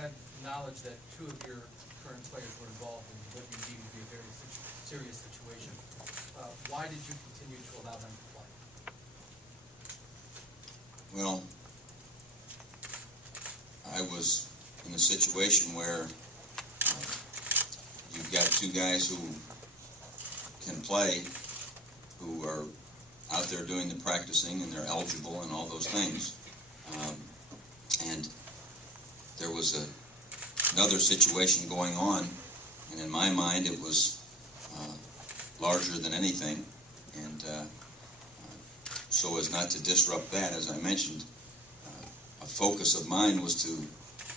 had knowledge that two of your current players were involved in what you deemed to be a very serious situation. Why did you continue to allow them to play? Well, I was in a situation where you've got two guys who can play, who are out there doing the practicing, and they're eligible and all those things. And there was another situation going on, and in my mind it was larger than anything, and so as not to disrupt that, as I mentioned, a focus of mine was to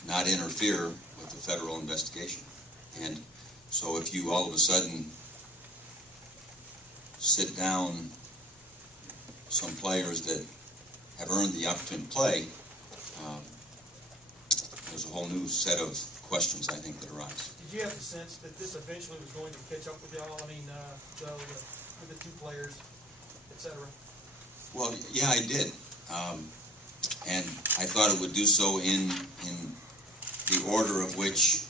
not interfere with the federal investigation. And so if you all of a sudden sit down some players that have earned the opportunity to play, there's a whole new set of questions, I think, that arise. Did you have the sense that this eventually was going to catch up with y'all? I mean, with the two players, etc. Well, yeah, I did. And I thought it would do so in the order of which,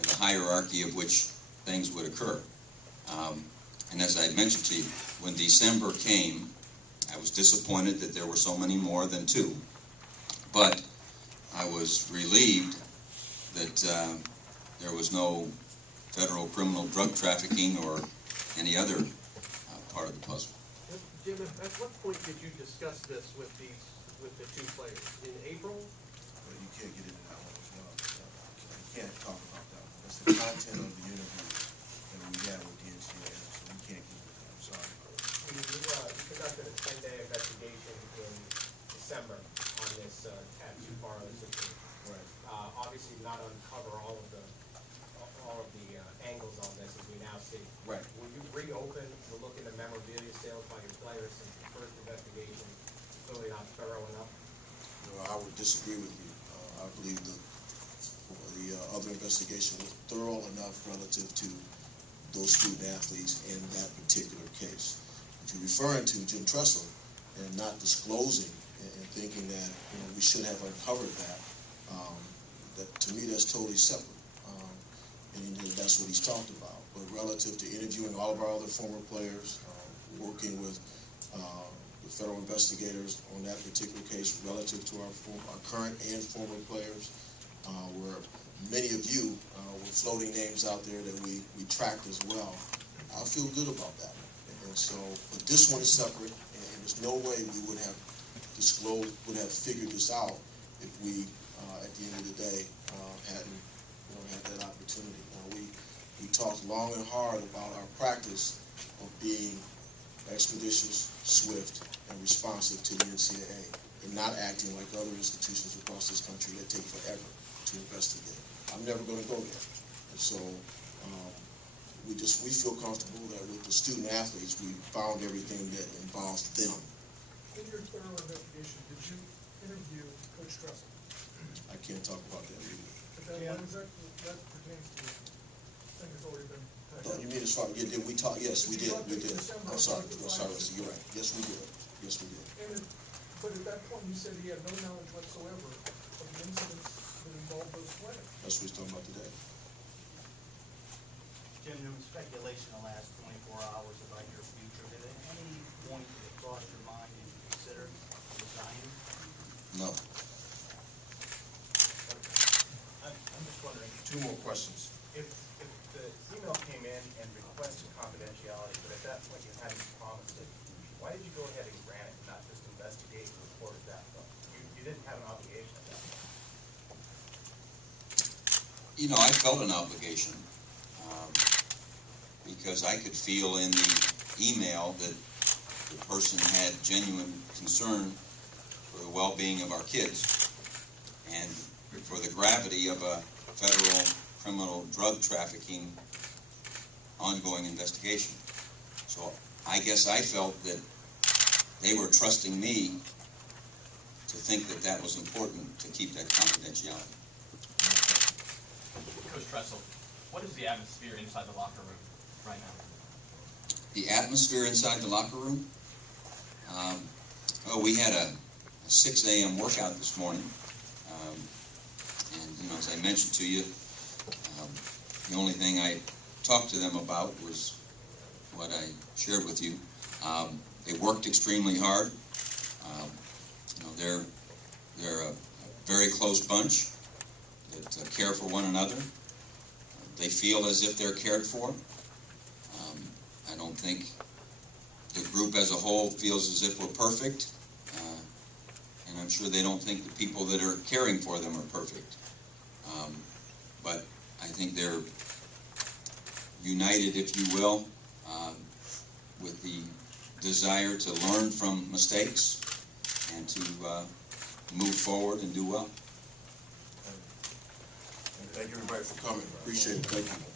the hierarchy of which things would occur. And as I mentioned to you, when December came, I was disappointed that there were so many more than two. But I was relieved that there was no federal criminal drug trafficking or any other part of the puzzle. Jim, at what point did you discuss this with the two players? In April? Well, you can't get into that one as well. You can't talk about that one. That's the content of the interview that we had with the NCAA, so we can't get into that. I'm sorry. You conducted a 10-day investigation in December on this tattoo parlor situation. Right. Obviously, not uncover all of the angles on this as we now see. Right. Will you reopen the look into memorabilia sales by your players since the first investigation is clearly not thorough enough? No, I would disagree with you. I believe the other investigation was thorough enough relative to those student athletes in that particular case. If you're referring to Jim Tressel and not disclosing and thinking that we should have uncovered that, that to me that's totally separate. And that's what he's talked about. But relative to interviewing all of our other former players, working with the federal investigators on that particular case relative to our current and former players, where many of you were floating names out there that we tracked as well, I feel good about that. And so, but this one is separate, and there's no way we would have disclosed, would have figured this out if we, at the end of the day, hadn't had that opportunity. We talked long and hard about our practice of being expeditious, swift, and responsive to the NCAA, and not acting like other institutions across this country that take forever to investigate. I'm never going to go there. And so we feel comfortable that with the student athletes, we found everything that involves them. In your thorough investigation, did you interview Coach Tressel? I can't talk about that either. That pertains to the thing that's already been. No, you mean as far, yeah, did we talk? Yes, we did. We did. I'm sorry. You're right. Yes, we did. Yes, we did. But at that point, you said he had no knowledge whatsoever of the incidents that involved those players. That's what he's talking about today. Jim, there was speculation the last 24 hours about your future. Did at any point did it cross your mind and you consider resigning? No. I'm just wondering, Two more questions. if the email came in and requested confidentiality, but at that point you hadn't promised it, why did you go ahead and grant it and not just investigate and report it that way? You didn't have an obligation at that point. I felt an obligation because I could feel in the email that the person had genuine concern for the well-being of our kids and for the gravity of a federal criminal drug trafficking ongoing investigation. So I guess I felt that they were trusting me to think that that was important to keep that confidentiality. Coach Tressel, what is the atmosphere inside the locker room right now? The atmosphere inside the locker room? We had a 6 a.m. workout this morning. And, as I mentioned to you, the only thing I talked to them about was what I shared with you. They worked extremely hard. You know, they're a very close bunch that care for one another. They feel as if they're cared for. I don't think the group as a whole feels as if we're perfect, and I'm sure they don't think the people that are caring for them are perfect. But I think they're united, if you will, with the desire to learn from mistakes and to move forward and do well. Thank you everybody for coming. Appreciate it. Thank you.